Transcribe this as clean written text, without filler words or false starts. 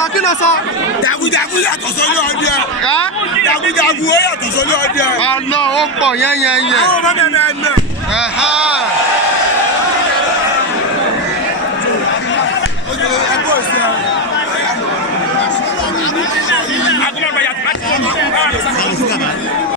sọ kí ló sọ. jagunjagun yàtọ̀ sórí ọdẹ. jagunjagun ó yàtọ̀ sórí ọdẹ. ọ̀nà ó pọ̀ yẹ́nyẹ́nyẹ́. àwọn ọmọ mi ẹ̀